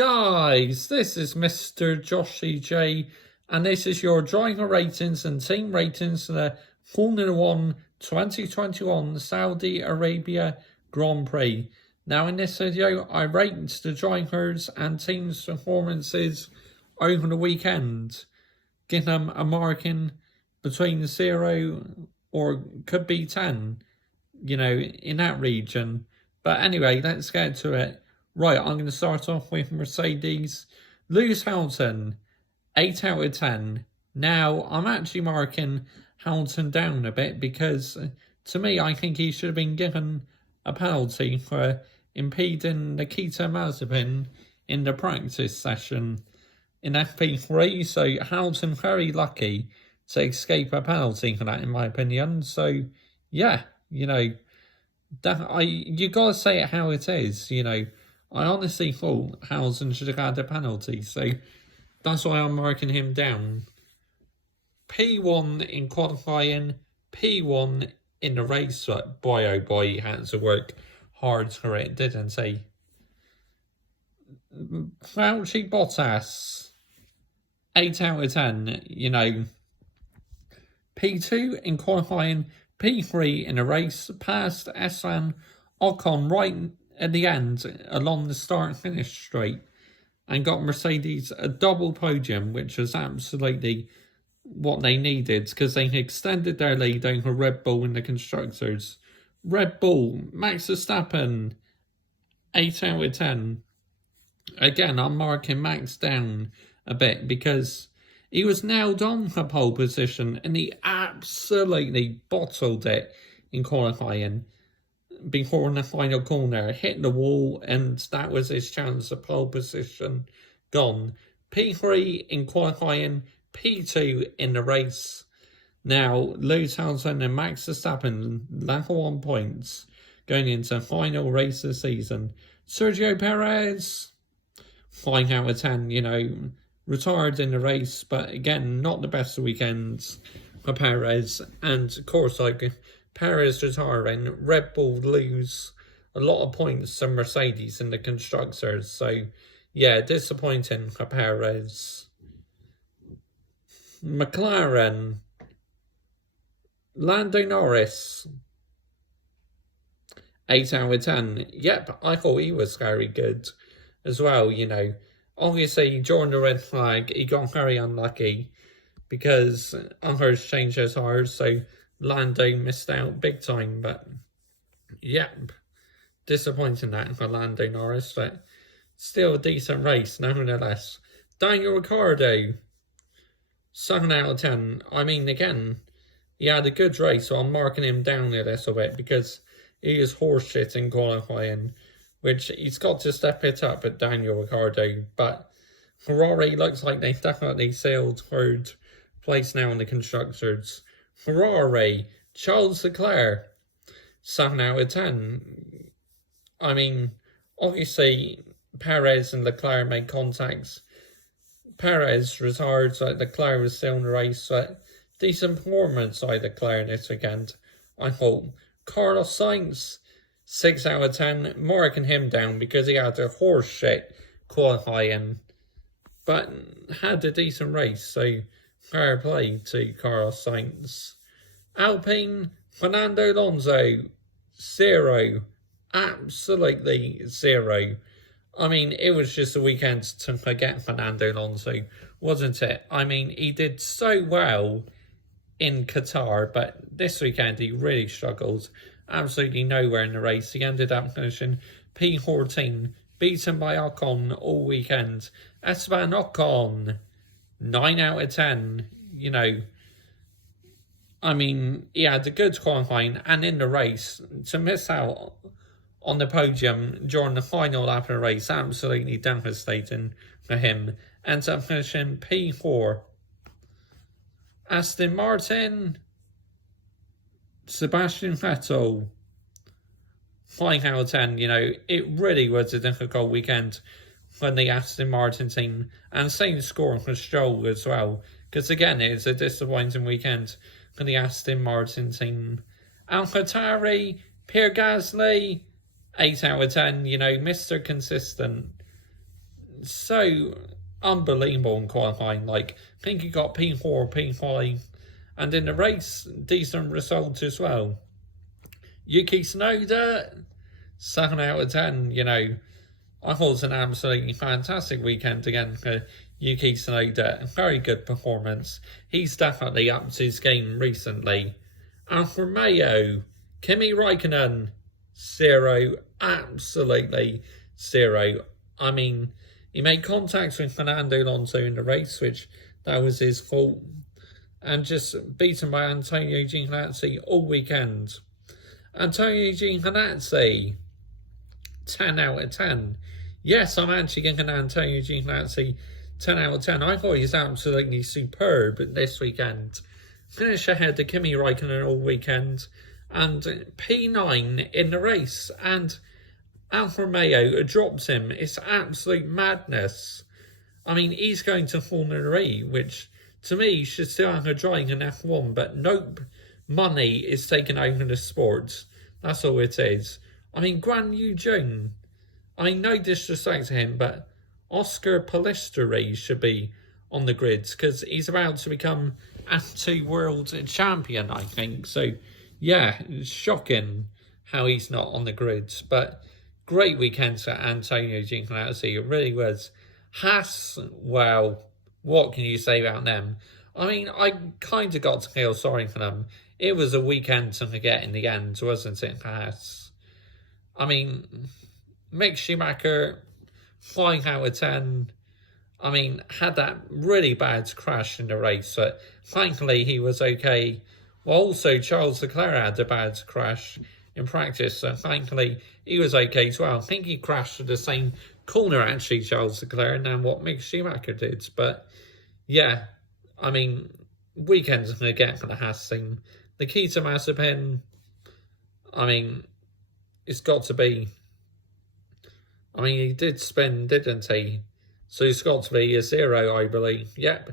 Guys, this is Mr. Joshy J, and this is your driver ratings and team ratings for the Formula 1 2021 Saudi Arabia Grand Prix. Now in this video, I rate the drivers and teams' performances over the weekend. Give them a marking between 0 or could be 10, in that region. But anyway, let's get to it. Right, I'm going to start off with Mercedes. Lewis Hamilton, 8 out of 10. Now, I'm actually marking Hamilton down a bit because, to me, I think he should have been given a penalty for impeding Nikita Mazepin in the practice session in FP3. So, Hamilton very lucky to escape a penalty for that, in my opinion. So, yeah, you gotta say it how it is, I honestly thought Hamilton should have had a penalty, so that's why I'm marking him down. P1 in qualifying, P1 in the race, but boy oh boy, he had to work hard for it, didn't he? Fauci Bottas, 8 out of 10, P2 in qualifying, P3 in a race, past Esteban Ocon right at the end along the start-finish straight, and got Mercedes a double podium, which was absolutely what they needed because they extended their lead over Red Bull in the constructors. Red Bull, Max Verstappen, 8 out of 10. Again, I'm marking Max down a bit because he was nailed on for pole position and he absolutely bottled it in qualifying. Before the final corner, hit the wall, and that was his chance of pole position gone. P3 in qualifying, P2 in the race. Now, Lewis Hamilton and Max Verstappen level on points going into the final race of the season. Sergio Perez, 5 out of 10, retired in the race, but again, not the best of weekends for Perez. And of course, Perez retiring, Red Bull lose a lot of points to Mercedes in the constructors. So, yeah, disappointing for Perez. McLaren, Lando Norris, 8 out of 10. Yep, I thought he was very good as well, Obviously, during the red flag, he got very unlucky because others changed their tires, so Lando missed out big time, but yep, disappointing that for Lando Norris, but still a decent race nevertheless. Daniel Ricciardo, 7 out of 10. I mean, again, he had a good race, so I'm marking him down a little bit because he is horseshit in qualifying, which he's got to step it up at Daniel Ricciardo, but Ferrari looks like they've definitely sailed third place now in the constructors. Ferrari, Charles Leclerc, 7 out of 10. I mean, obviously, Perez and Leclerc made contacts. Perez retired, so Leclerc was still in the race. So decent performance by Leclerc this weekend, I thought. Carlos Sainz, 6 out of 10. Marking him down because he had a horse shit qualifying, but had a decent race, so fair play to Carlos Sainz. Alpine, Fernando Alonso, 0. Absolutely 0. I mean, it was just a weekend to forget Fernando Alonso, wasn't it? I mean, he did so well in Qatar, but this weekend he really struggled. Absolutely nowhere in the race. He ended up finishing P14, beaten by Ocon all weekend. Esteban Ocon, 9 out of 10. I mean, he had a good qualifying and in the race. To miss out on the podium during the final lap of the race, absolutely devastating for him. Ends up finishing P4. Aston Martin, Sebastian Vettel, 5 out of 10. It really was a difficult weekend for the Aston Martin team, and same score for Stroll as well, because again, it's a disappointing weekend for the Aston Martin team. AlphaTauri, Pierre Gasly, 8 out of 10, Mr. Consistent. so unbelievable in qualifying. Like, I think he got P4, P5, and in the race, decent results as well. Yuki Tsunoda, 7 out of 10, you know. I thought it was an absolutely fantastic weekend again for Yuki Tsunoda. Very good performance. He's definitely upped his game recently. Alfa Romeo, Kimi Raikkonen, 0. Absolutely 0. I mean, he made contact with Fernando Alonso in the race, which that was his fault. And just beaten by Antonio Giovinazzi all weekend. Antonio Giovinazzi, 10 out of 10. Yes, I'm actually giving Antonio Giovinazzi 10 out of 10. I thought he's absolutely superb this weekend. Finished ahead of Kimi Raikkonen all weekend. And P9 in the race. And Alfa Romeo drops him. It's absolute madness. I mean, he's going to Formula E, which to me should still have a driving in F1. But nope, money is taking over the sport. That's all it is. I mean, Guan Yu Zheng, I mean, no disrespect to him, but Oscar Piastri should be on the grids because he's about to become F2 world champion, I think. So, yeah, it's shocking how he's not on the grids. But great weekend for Antonio Giovinazzi. It really was. Haas, well, what can you say about them? I mean, I kind of got to feel sorry for them. It was a weekend to forget in the end, wasn't it, Haas? I mean, Mick Schumacher, 5 out of 10. I mean, had that really bad crash in the race, but thankfully he was okay. Well, also Charles Leclerc had a bad crash in practice, so thankfully he was okay as well. I think he crashed at the same corner, actually, Charles Leclerc, than what Mick Schumacher did. But, yeah, I mean, weekends going to get for the Haas team. Nikita Mazepin, I mean, it's got to be. I mean, he did spin, didn't he? So it's got to be a 0, I believe. Yep.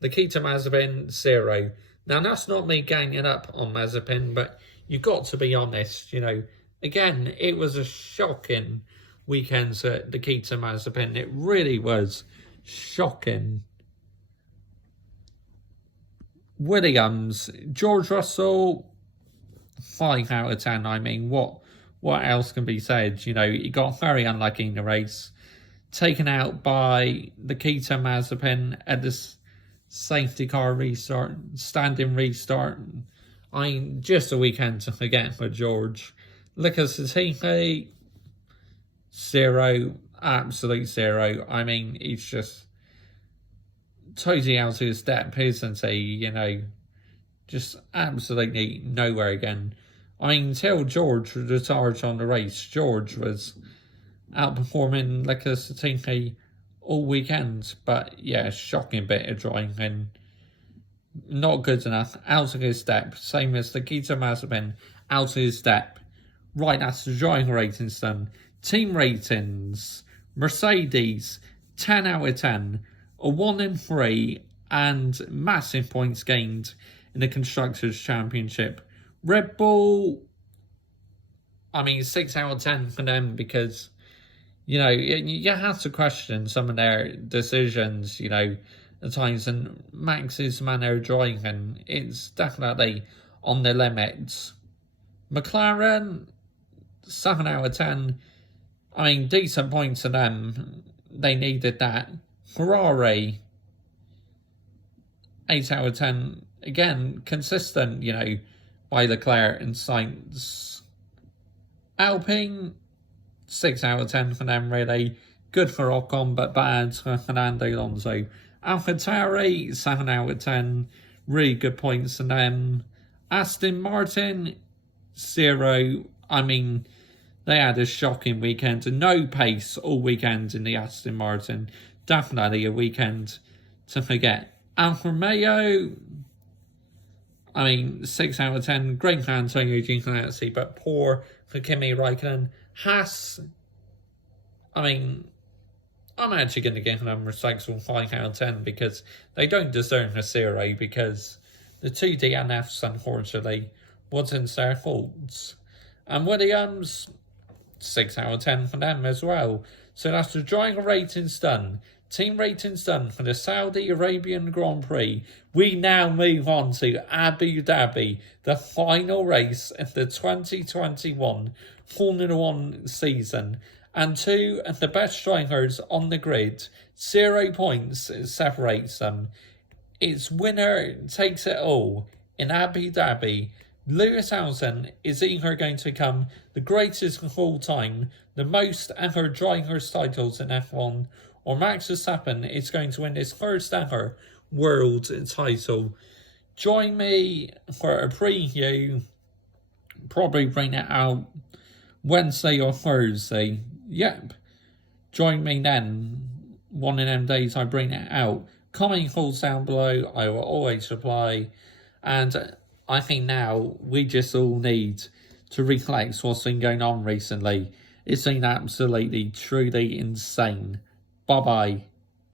Nikita Mazepin, 0. Now, that's not me ganging up on Mazepin, but you've got to be honest, you know. Again, it was a shocking weekend for Nikita Mazepin. It really was shocking. Williams, George Russell, 5 out of 10. I mean, what else can be said? You know, he got very unlucky in the race. Taken out by Nikita Mazepin at this safety car restart, standing restart. I mean, just a weekend to forget for George. Lucas Latifi, 0. Absolute 0. I mean, he's just totally out of his depth, isn't he? You know, just absolutely nowhere again. I mean, until George retired on the race, George was outperforming Lucas Latifi all weekend. But yeah, shocking bit of driving. Not good enough. Out of his step. Same as Nikita Mazepin. Out of his step. Right, that's the driving ratings done. Team ratings. Mercedes, 10 out of 10. A 1 in 3. And massive points gained in the Constructors' Championship. Red Bull, I mean, 6 out of 10 for them because, you know, you have to question some of their decisions, you know, at times. And Max's manner of driving, it's definitely on the limits. McLaren, 7 out of 10. I mean, decent points for them. They needed that. Ferrari, 8 out of 10. Again, consistent, you know, by Leclerc and Sainz. Alpine, 6 out of 10 for them, really. Good for Ocon, but bad for Fernando Alonso. AlphaTauri, 7 out of 10. Really good points for them. Aston Martin, 0. I mean, they had a shocking weekend. No pace all weekend in the Aston Martin. Definitely a weekend to forget. Alfa Romeo, I mean, 6 out of 10. Great for Antonio Giovinazzi, but poor for Kimi Raikkonen. Haas, I mean, I'm actually going to give them a respectable 5 out of 10 because they don't deserve a 0 because the 2 DNFs, unfortunately, wasn't their fault. And Williams, 6 out of 10 for them as well. So that's the driver ratings done. Team ratings done for the Saudi Arabian Grand Prix. We now move on to Abu Dhabi, the final race of the 2021 Formula One season. And two of the best drivers on the grid, 0 points separates them. Its winner takes it all in Abu Dhabi. Lewis Hamilton is either going to become the greatest of all time, the most ever drivers' titles in F1, or Max Verstappen is going to win his first ever world title. Join me for a preview, probably bring it out Wednesday or Thursday. Yep, join me then, one of them days I bring it out. Comment calls down below, I will always reply, and I think now we just all need to reflect what's been going on recently. It's been absolutely, truly insane. Bye-bye.